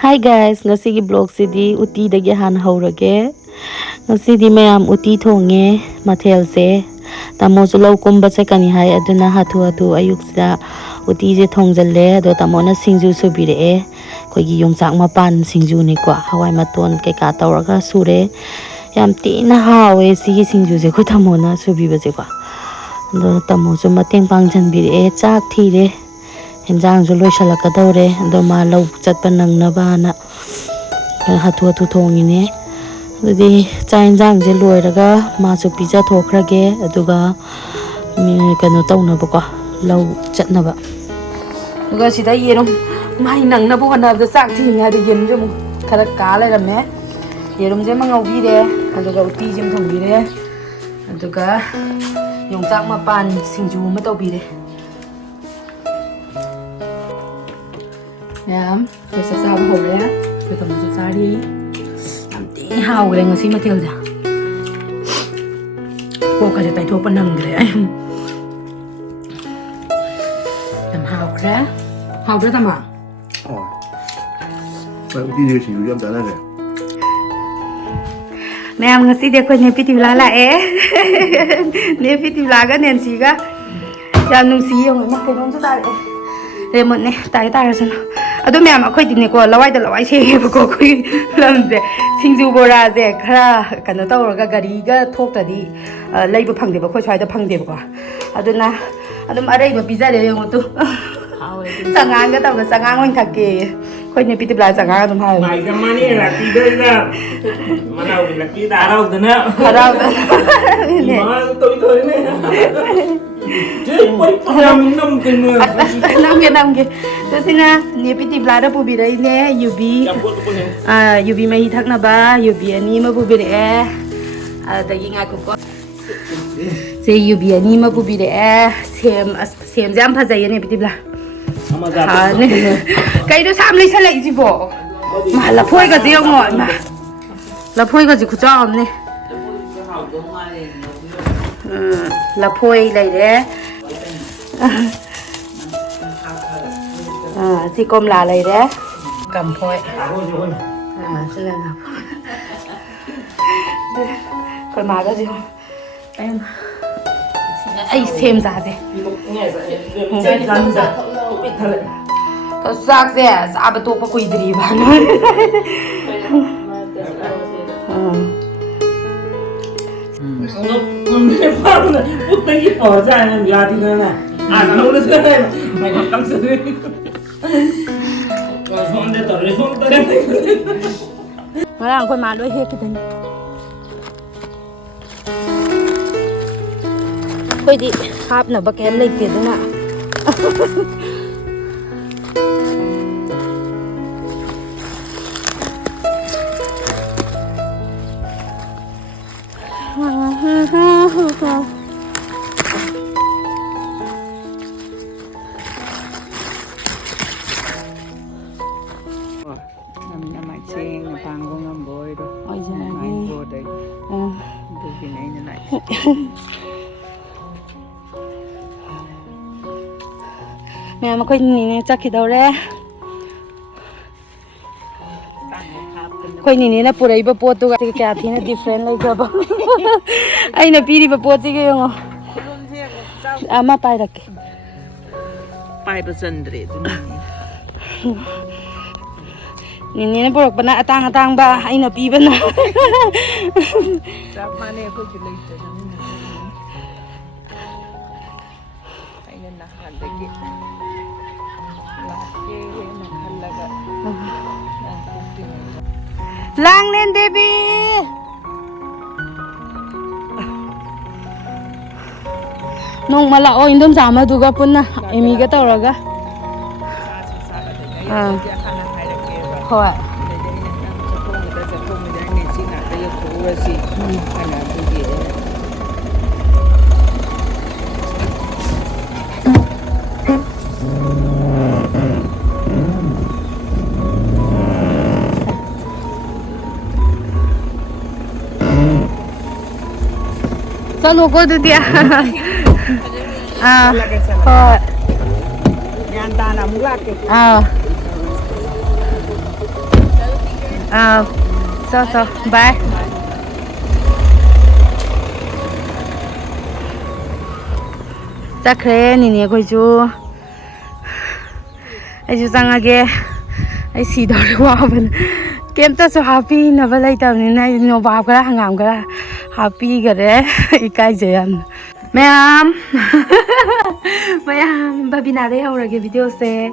Hi guys, ngasigi vlog sidi uti dagi han haurage. Ngasidi mayam uti thonge mathel se. Tamo su lau kumba chakani hai aduna hatu ayuk sida uti je thongjalle do tamo na singju subire e. Koigi yongchak mapan singju ni kwa hawai maton keka tawraga sure. Yam tina hawe sigi singju je ko tamo na subiba je kwa. Do tamo su mateng pangjanbire e chak thire. Hinjang ju loisalakadore do ma lau chatpa nangnaba na hatu thongine dudi chainjang je loiraga ma su pizza thokrage aduga mi kano tawnaba ko lau chatnaba duga sida yerum mai nangnaba honabda chak thinga de yem je mu khara ka lairamne yerum je mangaubire aduga uti jem thongbire aduga yongchak mapan singju ma tawbire Ma'am, kaysa sa hore, ito mo sa sari. Ang tingaw rin nga si Matilda. Ko kasi tayo pa nang gre. Làm hào kre. Hào kre tama. Vậy đi điều chỉnh em đã đây này. Ma'am, ngasi dia ko nepi tibla la Nepi tibla ga nen si ga. Jam nung si yung mak kai nung sa ta. Remot ne, tai ta ra sana. Ado ma'am akhoi dine ko lawai se ko khoi lamje singju bora je khara kano tawraga gari ga thoktadi leiba phangde ba khoi swai da phangde ba ko aduna adum arai ba pizza le yong tu sangang ga taw ga sangang ong thakke khoi ne piti bla sangang adum ha mai ga mani ra ti de ga manau la ki da rau da na harau da ma to ne je koi pa nam ke to sina ne piti bla da pu bi dai ne yubi yubi mai thakna ba yubi ani ma pu bi re da gi nga ko se yubi ani ma pu bi re sem jam pha jai ne piti bla ha ne kai do sam lai sa lai ji bo ma la phoi ga je ngo ma la phoi ga ji khu cha am ne la phoi lai re si com là lấy đấy cầm phôi sẽ lên nào còn mà cái gì không em ấy xem ra gì có xác gì à sao bắt tôi bắt quỳ đi vào nữa Puta que porra, né? Já te deu, né? Ah, não, não sei, mas não estamos sabendo. Còn để tỏi xuống tới đây. Nó làm con má đuôi hết cái tên. Thôi đi, hấp nó bắt em lấy tiền đó nè. Mẹ mà coi nhìn chắc khi đâu đấy coi nhìn là pura iba pot tu cái kia thì nó different lại cho bao ai na piri iba pot chứ cái không ama pai ra cái Pai pasandre tu. Nini na purok pa na atang ba ay napiba na. Sa mane ko kilay ay na nakalagi. Laki nakalaga. Lang lên baby. Nung malao indom sama duga pun na emiga tawraga. Thôi. Sao nó có được đi à? Thôi. Yan ta na mulaki. So bye. Chakre nini koichu. Aiju changage. Ai sidori waban. Kemta so happy na balai tamni na no bab kara hangam kara happy gare ikai jayan. Ma'am. Ma'am babina de haurage video se.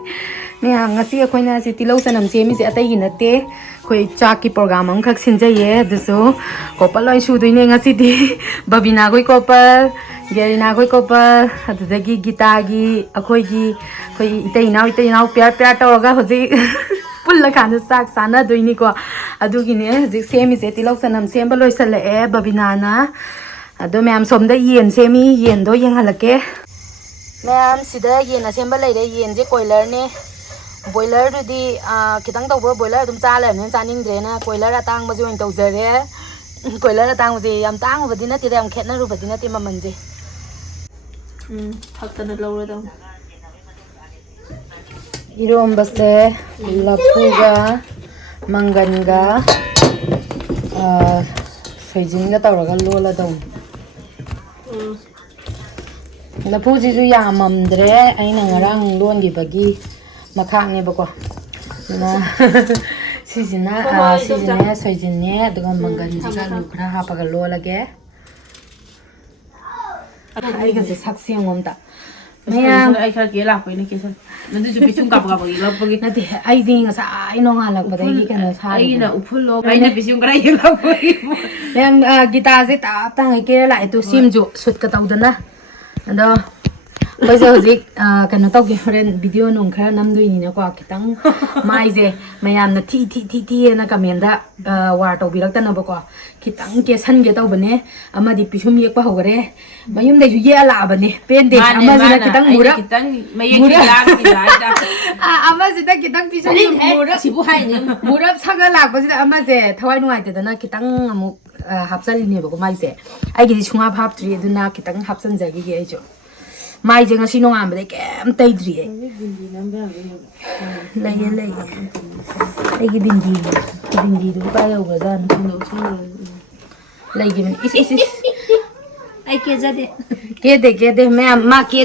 Ma'am ngasi akoina si tilau sanam semi se atai ginate. Koi chak ki program am khak sinjaye dusu kopal loi su duine ngasi di babina koi kopal gerina koi kopal adudagi gita gi akoi gi koi itai nau pyar tawraga hoji pulla khana sak sana duini ko adugi ne hoji semi se tilau sanam semba loi sale babina na ado ma'am somda yen semi yen do yeng halake ma'am sida yen asemba leire yen je coiler ne boiler di kitang tawbo boiler dum cha le ne chaning dre na coiler atang ba join taw jare coiler atang ba yam tang ba dina ti yam khetna ru ba dina ti maman je thakta na lawra daw irom baste lapuga manganga saijin ga tawraga lola daw lapu ji ju yamamdre aina ngarang lon gi bagi mahak ne bako na sijina soijine aduga mangan jiga lukra hapaga lolage ai ga saksi ngomta mayam ai khar ke la ko ne ke san nandu ju pisung ka ba la ba na de ai ding sa ai no halak badai gi kana sa ai na upul lo ai na pisung kara ye la ko mayam gita je ta tang ke la tu sim ju sut ka tawdana ando hozik kano tawge friend video nung khara namdoini na ko kitang maije mayam na thi na kamenda war tawbirak ta na ba ko kitang ke san ge tawbane amadi pisum yek pa hogare mayum de ju ye ala bane pen de amazina kitang mura kitang mayek la ki da amazina kitang pisum mura sibu hai ne mura saga lak basida amaje thawai nuai te na kitang amuk hapsali ne ba ko maise ai gi chunga phap tri aduna kitang hapsan jagi ge aijo mai jeng asi no ngam de kem tai dri lei ai gi dindi du pa yo ga jan lei gi is ai ke jade ke de me ma ke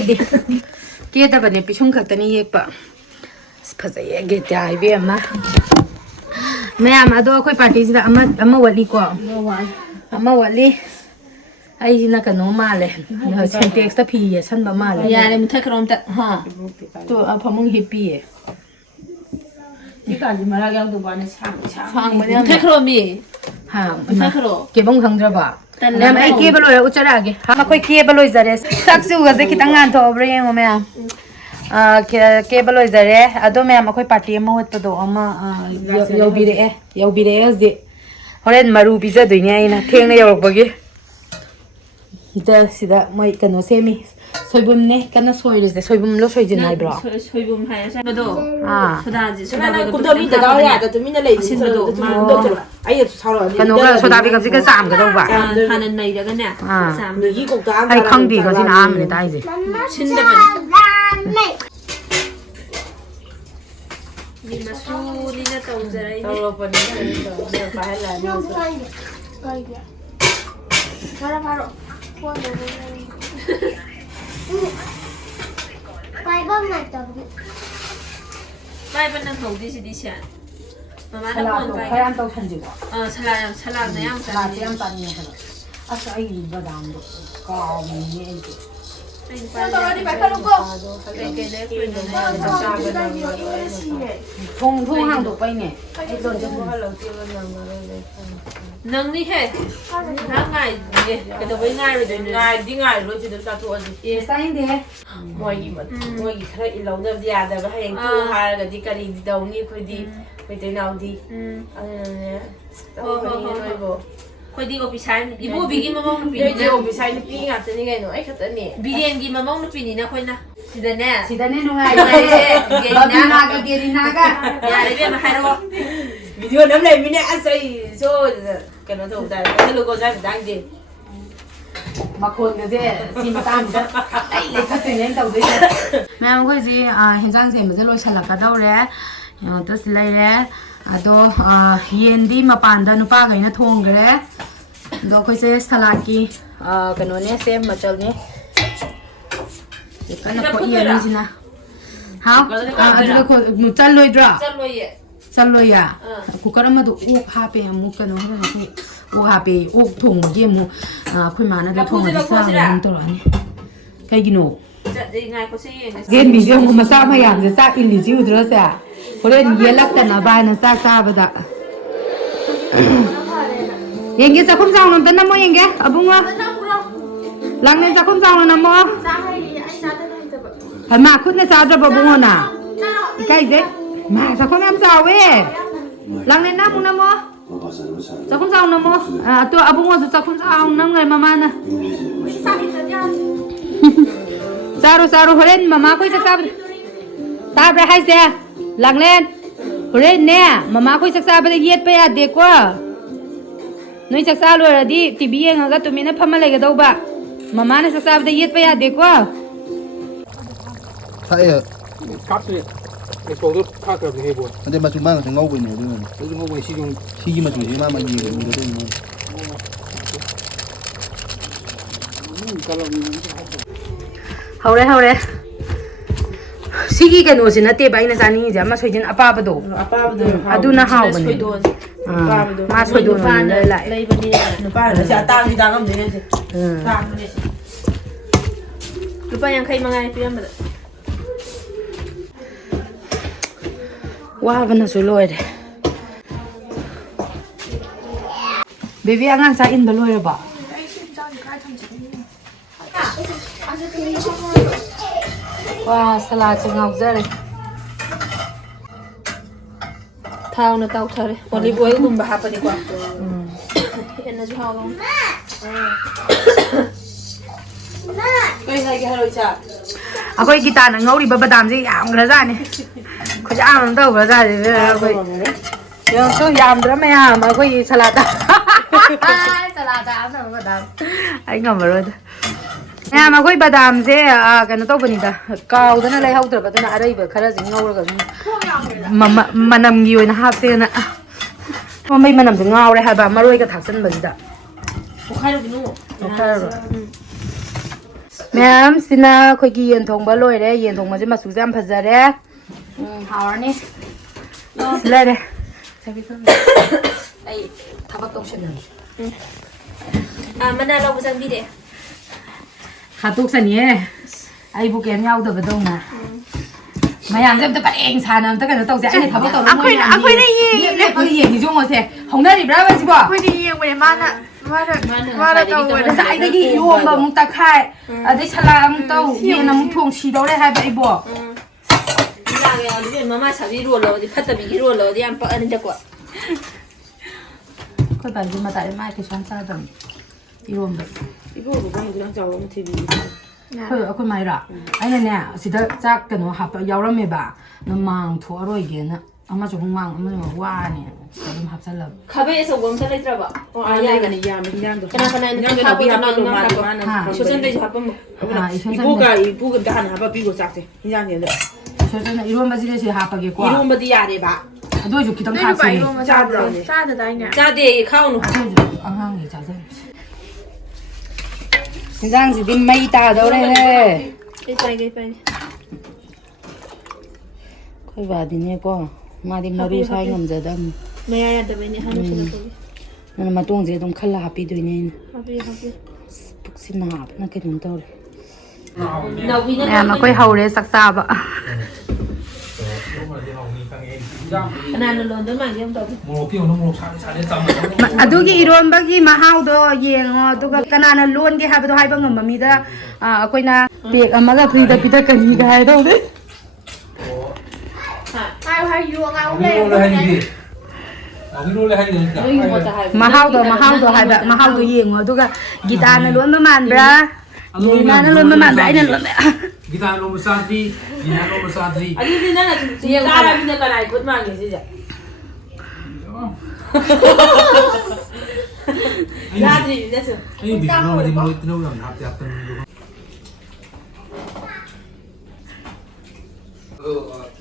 da bane pisung khatani yek pa phaja ye ge ta ai be ma me am ado koi party sida ama wali ko ama wali ai jina kano male no syntax ta phi san ba male yare mutha krom ta ha to apamung hippie ni ka ji mara ga do ba ne sang phang ba mutha kromi ha mutha kro ke bong khangra ba lam ai ke balo uchara ge ha koi ke balo zare saksu ga ze kitang an tho bre ngo me ke balo zare ado me am koi party ma hot do ama yobire ze horen maru biza duine ai na theng na yorok bagi ida sida mai kano semi soibum ne kana soires de soibum lo soijin nai bro soibum hai sa do soda 나 곰돌이 내가 해야 돼. 민나 레이 신도 도 아예 사러 kano ga soda bi ga sika sam ga do ba hanan nai daga ne sam 너기 꼭도 안 ai khangdi ga sin am ne dai je chin da ban ni masu ni na tawzarai ne 또 버니 또 바할라 바로 빨간맛 떡 bai ban nan hau di si di sha mama da sala mon to bai khayan to khanji ko salam na yang sala tiam tan ni khala asa ai badam do ka mi ne thong hang do pai ne nang ni he na ngai ye ke do bai ngai rồi ngai di ngai rồi chỉ được ta thua gì sai de moi gi khara ilau na dia da ba hayang tu ha ga di kari di dau ni khoi di khoi te nau di ne ho bo khoi di office ibu bigi mamong nu pi pi ni o bi sai ni pi nga te ni ngai no ai khata ni bigen gi mamong nu pi ni na khoi na sida ne nungai babina ga gerina ga ya le be ma haro video nam lai mi ne asai so cái nó thùng dài cái logo dài đang gì mà khôn cái gì xin mà tam đó đấy lấy cái tiền lên đầu đấy mẹ không có gì hiện trang gì mà sẽ lôi sạch là đâu đấy tôi xin lấy đấy ꯑꯗꯣ ꯌꯦꯟꯗꯤ ꯃꯄꯥꯟꯗ ꯅꯨꯄꯥꯈꯩꯅ ꯊꯣꯡꯈ꯭ꯔꯦ ꯑꯗꯣ ꯑꯩꯈꯣꯏꯁꯦ ꯁꯂꯥꯗꯀꯤ ꯀꯩꯅꯣꯅꯦ ꯁꯦꯝ ꯃꯆꯜꯅꯦ ꯀꯟꯅ ꯈꯣꯠꯏꯁꯤꯅ ꯍꯥꯎ ꯑꯗꯨꯗ ꯆꯜꯂꯣꯏꯗ꯭ꯔꯣ ꯆꯜꯂꯣꯏꯌꯦ ꯀꯨꯀꯔ ꯑꯃꯗꯣ ꯑꯣꯛ ꯍꯥꯞꯄꯦ ꯑꯃꯨꯛ ꯀꯩꯅꯣ ꯍꯣꯔꯦꯟꯁꯨ ꯑꯣꯛ ꯍꯥꯞꯄꯦ ꯑꯣꯛ ꯊꯣꯡꯕꯒꯤ ꯑꯃꯨꯛ ꯑꯩꯈꯣꯏ ꯃꯥꯅꯗ ꯊꯣꯡꯉꯗꯤ ꯆꯥꯕ ꯑꯃꯨꯛ ꯇꯧꯔꯛꯑꯅꯤ ꯀꯩꯒꯤꯅꯣ ꯌꯦꯟꯕꯤꯁꯦ ꯑꯃꯨꯛ ꯃꯆꯥ ꯃꯌꯥꯝꯁꯦ ꯆꯥꯛ ꯏꯜꯂꯤꯁꯤ ꯎꯗ꯭ꯔꯣꯁꯦ ꯍꯣꯔꯦꯟ ꯌꯦꯜꯂꯛꯇꯅꯕ ꯍꯥꯏꯅ ꯆꯥꯛ ꯆꯥꯕꯗ yenge chakhum chawna ta namo yenge abunga langne chakhum chawna namo ma khutne chadra babunga na kai je ma chakhum yam chawe langne namu namo chakhum chawna namo to abunga su chakhum chawna nam ngai mama na saru saru horen mama koi chak chab ta bra hai se langlen horen ne mama koi chak chab de yet pa ya de ko noi chak cha loiradi tv yengaga tumina phama legadauba mama na chak chabda yetpa yade ko thai kapse cái số đó khác là cái bộ 근데 mà chúng mang cái ngâu này nữa cái ngô quỳ sử dụng khi mà chúng mà nhiều người đó haure sigi kano sina te bai na jani ja ma soijin apa bado aduna haw bani ma soidon la lay bani nupa na sa tang di dangam de ne tang ne lupa yang kai mangai piam bada wa bana su loire baby angang sa in ba loire ba wa salad se ngau zare thao na tau thare olive oil gum ba hapa ni kwa en na ju haw long kai hai ke haroi cha akoi gita na ngauri ba badam ji yam gra ja ne khoj am dau gra ja ji akoi yo so yam dra me yam akoi salad salad am na badam ai ngam ro ꯌꯥꯝ ꯑꯩꯈꯣꯏ ꯕꯗꯥꯝꯁꯦ ꯀꯩꯅꯣ ꯇꯧꯕꯅꯤꯗ ꯀꯥꯎꯗꯅ ꯂꯩꯍꯧꯗ꯭ꯔꯕꯗꯨꯅ ꯑꯔꯩꯕ ꯈꯔꯁꯤ ꯉꯧꯔꯒ ꯃꯅꯝꯒꯤ ꯑꯣꯏꯅ ꯍꯥꯞꯁꯦꯅ ꯃꯃꯩ ꯃꯅꯝꯁꯦ ꯉꯥꯎꯔꯦ ꯍꯥꯏꯕ ꯃꯔꯣꯏꯒ ꯊꯥꯛꯆꯟꯕꯁꯤꯗ ꯃꯌꯥꯝꯁꯤꯅ ꯑꯩꯈꯣꯏꯒꯤ ꯌꯦꯟ ꯊꯣꯡꯕ ꯂꯣꯏꯔꯦ ꯌꯦꯟ ꯊꯣꯡꯕꯁꯦ ꯃꯆꯨꯁꯦ ꯌꯥꯝ ꯐꯖꯔꯦ ꯍꯥꯎꯔꯅꯤ ꯂꯩꯔꯦ ꯑꯩ ꯊꯕꯛ ꯇꯧꯁꯟꯅꯤ mana lau besang bide ꯍꯥꯠꯇꯣꯛꯆꯅꯤꯌꯦ ꯑꯩꯕꯨ ꯀꯩꯝ ꯌꯥꯎꯗꯕꯗꯧꯅ ꯃꯌꯥꯝꯁꯦ ꯑꯝꯇ ꯄꯔꯦꯡ ꯁꯥꯅ ꯑꯝꯇ ꯀꯩꯅꯣ ꯇꯧꯁꯦ ꯑꯩꯅ ꯊꯕꯛ ꯇꯧꯔ ꯑꯩꯈꯣꯏꯅ ꯂꯦꯞꯄꯒ ꯌꯦꯡꯉꯤꯁꯦ ꯌꯦꯡꯉꯣꯁꯦ ꯍꯧꯅꯔꯤꯕ꯭ꯔꯥꯕ ꯁꯤꯕꯣ ꯑꯩꯈꯣꯏꯗꯤ ꯌꯦꯡꯕꯅꯦ ꯃꯥꯅ ꯇꯧꯕꯅꯦ ꯉꯁꯥꯏꯗꯒꯤ ꯏꯔꯣꯝꯕ ꯑꯃꯨꯛ ꯇꯛꯈꯥꯏ ꯑꯗꯩ ꯁꯂꯥꯗ ꯑꯃꯨꯛ ꯇꯧ ꯌꯦꯟ ꯑꯃꯨꯛ ꯊꯣꯡ ꯁꯤꯗꯧꯔꯦ ꯍꯥꯏꯕ ꯑꯩꯕꯣ mama sabi roll di phata bi roll di am pa ani da ko ꯑꯩꯈꯣꯏ ꯕꯥꯖꯤ ꯃꯇꯥꯏ ꯃꯥꯏ ꯀꯩꯁꯨ ꯆꯥꯗꯕ ꯏꯔꯣꯝꯕ ibu ba ngi lang chaw mo tv ꯑꯩꯈꯣꯏ ꯃꯥꯏꯔꯥ ꯑꯩꯅꯅꯦ ꯁꯤꯗ ꯆꯥꯛ ꯀꯩꯅꯣ ꯍꯥꯞꯄ ꯌꯥꯎꯔꯝꯃꯦꯕ ꯑꯗꯨ ꯃꯥꯡ ꯊꯣꯛꯑꯔꯣꯏꯒꯦꯅ ꯑꯃꯁꯨ ꯃꯥꯡ ꯑꯃꯁꯨ ꯋꯥꯔꯅꯤ ꯁꯤꯗ ꯑꯗꯨꯝ ꯍꯥꯞꯆꯜꯂꯕ khabe so gom sa letraba o ay ga ni yam hinang do kana kana ni ga bi hapa do ma na so san de hapa mo ibu ga han hapa bi go sak se hinang ne ꯁꯣꯏꯗꯅ ꯏꯔꯣꯝꯕꯁꯤꯗ ꯁꯤ ꯍꯥꯞꯄꯒꯦꯀꯣ ibu di yare ba ꯑꯗꯨ ꯑꯣꯏꯁꯨ ꯈꯤꯇꯪ ꯊꯥꯛꯁꯦ ꯆꯥꯗꯗꯥꯏꯅꯦ jade khaunu ꯑꯉꯥꯡꯒꯤ ꯆꯥꯖꯔꯁꯦ ꯏꯟꯖꯥꯡꯁꯤꯗꯤ ꯃꯩ ꯇꯥꯗꯧꯔꯦꯍꯦ pai ꯑꯩꯈꯣই ꯕꯥꯗꯤꯅꯦꯀꯣ ꯃꯥꯗꯤ ꯃꯔꯨ ꯁꯥꯏ ꯉꯝꯖꯗꯕꯅꯤ maya ya da bani hanu sina ko ꯅꯪꯅ ꯃꯇꯣꯡꯁꯦ ꯑꯗꯨꯝ ꯈꯜꯂ ꯍꯥꯞꯄꯤꯗꯣꯏꯅꯦ ꯑꯩꯅ happy ꯄꯨꯛꯁꯤ ꯅꯥꯕꯅ ꯀꯩꯅꯣꯝ ꯇꯧꯔꯦ nawina ꯃꯌꯥꯝ ꯑꯩꯈꯣꯏ ꯍꯧꯔꯦ ꯆꯥꯛ ꯆꯥꯕ kana lon do ma yam do ꯑꯗꯨꯒꯤ ꯏꯔꯣꯟꯕꯒꯤ ꯃꯍꯥꯎꯗꯣ ꯌꯦꯡꯉꯣ ꯑꯗꯨꯒ ꯀꯅꯥꯅ ꯂꯣꯟꯒꯦ ꯍꯥꯏꯕꯗꯣ ꯍꯥꯏꯕ ꯉꯝꯕ ꯃꯤꯗ ꯑꯩꯈꯣꯏꯅ ꯄꯦꯛ ꯑꯃꯒ ꯐ꯭ꯔꯤꯗ ꯄꯤꯊꯛꯀꯅꯤꯒ ꯍꯥꯏꯗꯧꯗꯦ ꯃꯍꯥꯎꯗꯣ ꯍꯥꯏꯕ ꯃꯍꯥꯎꯗꯣ ꯌꯦꯡꯉꯣ ꯑꯗꯨꯒ ꯒꯤꯇꯥꯅ ꯂꯣꯟꯕ ꯃꯥꯟꯕ꯭ꯔꯥ ꯂꯤꯅꯥꯅ ꯂꯣꯟꯕ ꯃꯥꯟꯕ꯭ꯔꯥ ꯑꯩꯅ ꯂꯣꯟꯕ Kita nomor satu, Dina nomor satu. adi na na cara bi na kana ikut ma ngi si ja Yadri nesu Ini bisa nomor di mulut itu orang hati hati dulu.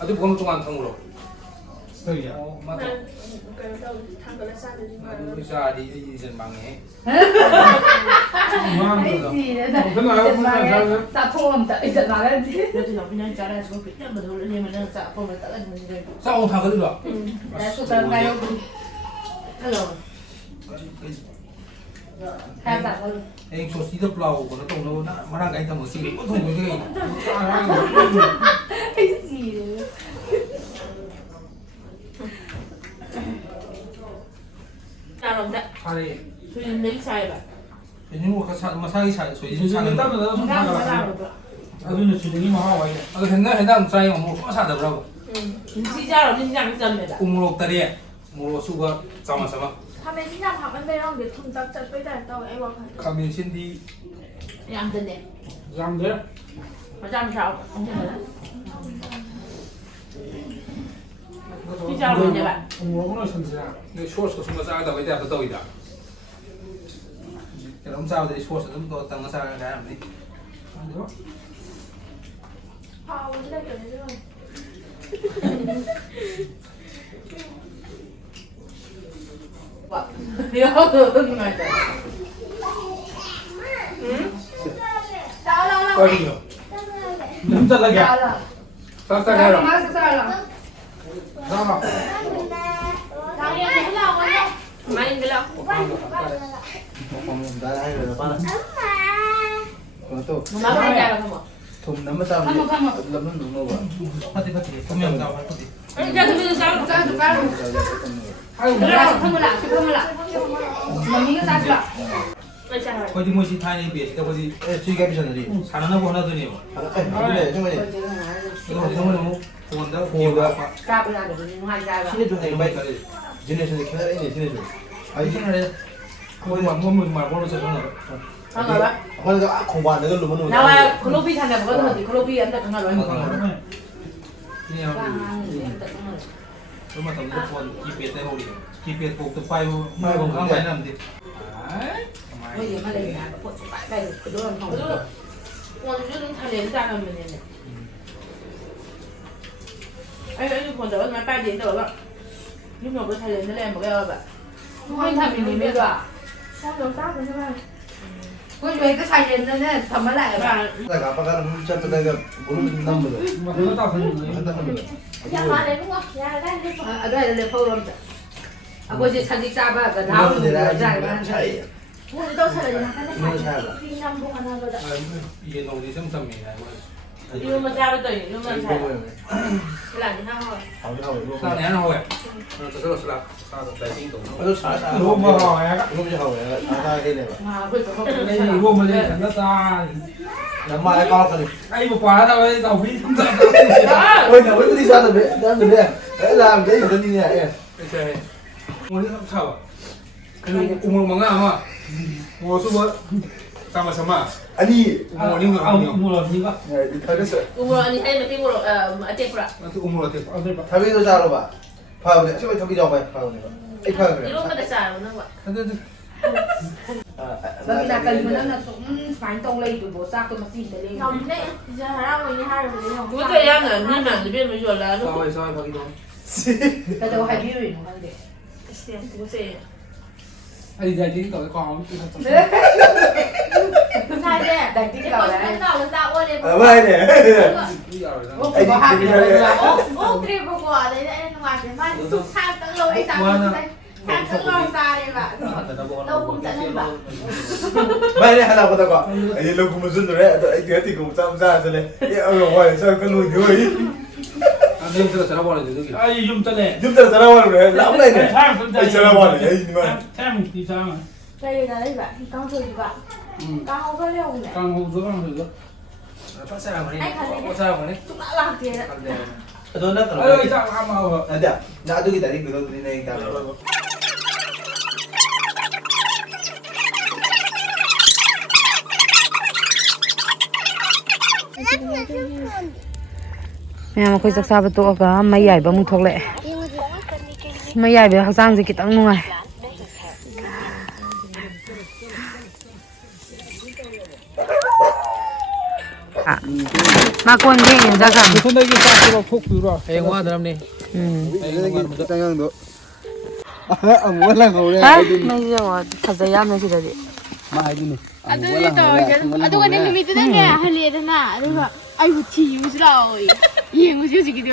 Aduh bukan tukang tanggulo. 그러죠. 맞아. 의사들이 이제 망해. 싸움 다 그리고. Em số xí đập lầu của nó tông đâu mà đang anh thầm một xí cũng không có cái nào làm đấy gì. tôi lấy xài vậy nhưng mà cái mà sai sai số gì sai đang có làm được 그거는 주둥이 뭐 하고 와요. hendak saya mau masa ada berapa? chỉ ra là nên làm dần đấy umur tadi umur suka sama-sama. Kami sih yang kami memang di tuntak tapi dah tahu ewa kan. Kami sini làm dần đấy làm đấy. mà làm sao không thể nào chỉ ra rồi nhỉ bạn umur nó sensitif. Ini short ke semua saya dah betul betul tidak. Kalau saya dari short itu tuh tengah saya kayak ini. Aduh. Họ uống đây kiểu này rồi. hiểu không này Đó là Coi đi. Nắm chặt lại kìa. Sao sao đây rồi? Sao nào? máy cái nào Không đã hay rồi ba. Còn tôi nó cái này là không ạ thùng nấm sao vậy? Lấm nó đúng đâu vậy? Pati pati. Kami sao pati. anh ra cái sao Ayo. không làm mà mình cái sao chưa Pati mau si tanya biasa. Kita pati 튀겨 비셨는데. sana na bukan ada nih. 근데 정말 Itu kamu mau Honda Honda. ca bây giờ để mình hai ra 신의 존재 바이 제네레이션이 캐나다인데 신의 존재. Ayo sana deh. Mau mau sesuatu. không rồi bạn 아까 공부하는 걸 너무 nào là Colombia thằng này có cái gì Colombia anh ta không nói rồi Ini yang rumah tamu pun kipet deh holi. Kipet pun tupai pun orang lain nanti. bây giờ mà lên nhà có phụ phải đây được cái đứa không còn chứ đừng thằng đến ra là mình này anh còn đỡ máy bay đến đỡ bạn nhưng mà cái thằng đến nó làm một cái bạn không thằng mình biết rồi Không được tác rồi chứ mà. cái về cái thằng đến nó thầm mới lại bạn 내가 아빠가 문자 내가 모르는 남자들. Nó tao thấy người. 한다 하면. Nhà mà đấy đúng không? Nhà đây đi. ở đây là để phâu lắm à bây giờ thằng đi xa ba cái tháo 이거는 내가 dài 지금 mà 차이. Ui đâu sao lại nhà cái 이거 này 차이. đi năm đúng không? Rồi. Iye nong di sem này. yêu mà ra bây giờ yêu mà 이거 ra 뭐예요? cái là như nào rồi 하고 이거. Sao này nó rồi. Nó sẽ là sao tại chính tổng. 너 잘하잖아. Nó mà hỏi á. 이거 좀 하고 내가 다 해 내가. mà bây giờ không Đây thì gồm mà đây nó ta. 남마에 까먹거든. Ai một quả thôi, giàu phí không sao. 왜 나 왜 그리 사는 왜? 나는 왜? làm cái gì đó đi nhà em. Chơi. Muốn làm sao à? Cái umur mga ama. Umur suba sama sama. 아니. Umur ni umur. umur ni ba? 네, 가겠어. umur anh thấy mà cái umur ở đây rồi Nanti umur nanti. 다비도 자러 봐. 봐, 내가 지금 다비 잡아 봐. 이 봐 그래. lúc mà tại sao nó vậy Nanti. bởi vì là cần mình là cũng phải tông lên từ bộ xác tôi mà xin để lên Không đấy. Giờ ra mình hai rồi thì không. cứ thời gian là nên là bên bây giờ là lúc Sao vậy bagi dong. cái đầu hay biết rồi nó để cũng sẽ Ai jadi kalau kau itu Sai đấy. đánh Thế cái còn đầu cái đấy nào là sao ơi đấy. 아, 뭐야 돼. iya rồi. không có hai cái đầu là Ô trip của đấy đấy ngoài cái mai xúc sang tận lâu ấy sao đây. Sang tận lâu xa đây bạn. Lâu cũng tận lên bạn. Mai này 하나 보다가 이 로고 무슨 노래? 이 뒤에 고 짬자들래. 이 와, 저 그로 요이. Nanti kita cara boleh itu gitu. Ai dùng chân này. 좀 따라와 그래. 나무 này này. Sang phân Ai 따라와. 이 니만. Sang thì sao mà? Đây là đấy bạn. Con thử bạn. Con không có liều này. Càng hậu giữa càng hậu. Apa saya ini? Anh thấy Apa saya ini? chúng đã làm kìa đấy. 너 나 Ayo 그럼. kita mau. 안돼. 나도 기다리 그거 그리네 다. mẹ mà khơi sắc xa bát tổ cả mấy giải bấm thuộc lệ mấy giải về học giang gì cái tăng nuôi mà con đi nhìn ra rằng Cái này cái sao nó phục vụ rồi. Em qua làm đi. ꯆꯉꯥꯡꯗꯣ ꯑꯃꯨꯛ ꯂꯪꯍꯧꯔꯦ ꯃꯩꯁꯦ ꯐꯖꯩ ꯌꯥꯝꯅ ꯁꯤꯗꯗꯤ ꯃꯥ ꯍꯥꯏꯗꯨꯅꯤ ꯑꯗꯨꯗꯤ ꯇꯧꯔꯒꯦ ꯑꯗꯨꯒꯅꯦ ꯅꯨꯃꯤꯠꯇꯨꯗꯅꯦ ꯍꯜꯂꯦꯗꯅ ꯑꯗꯨꯒ ꯑꯩꯕꯨ ꯊꯤꯕꯁꯨ ꯂꯥꯛꯑꯣ ꯌꯦꯡꯉꯨꯁꯤ ꯍꯧꯖꯤꯛꯀꯤꯗꯤ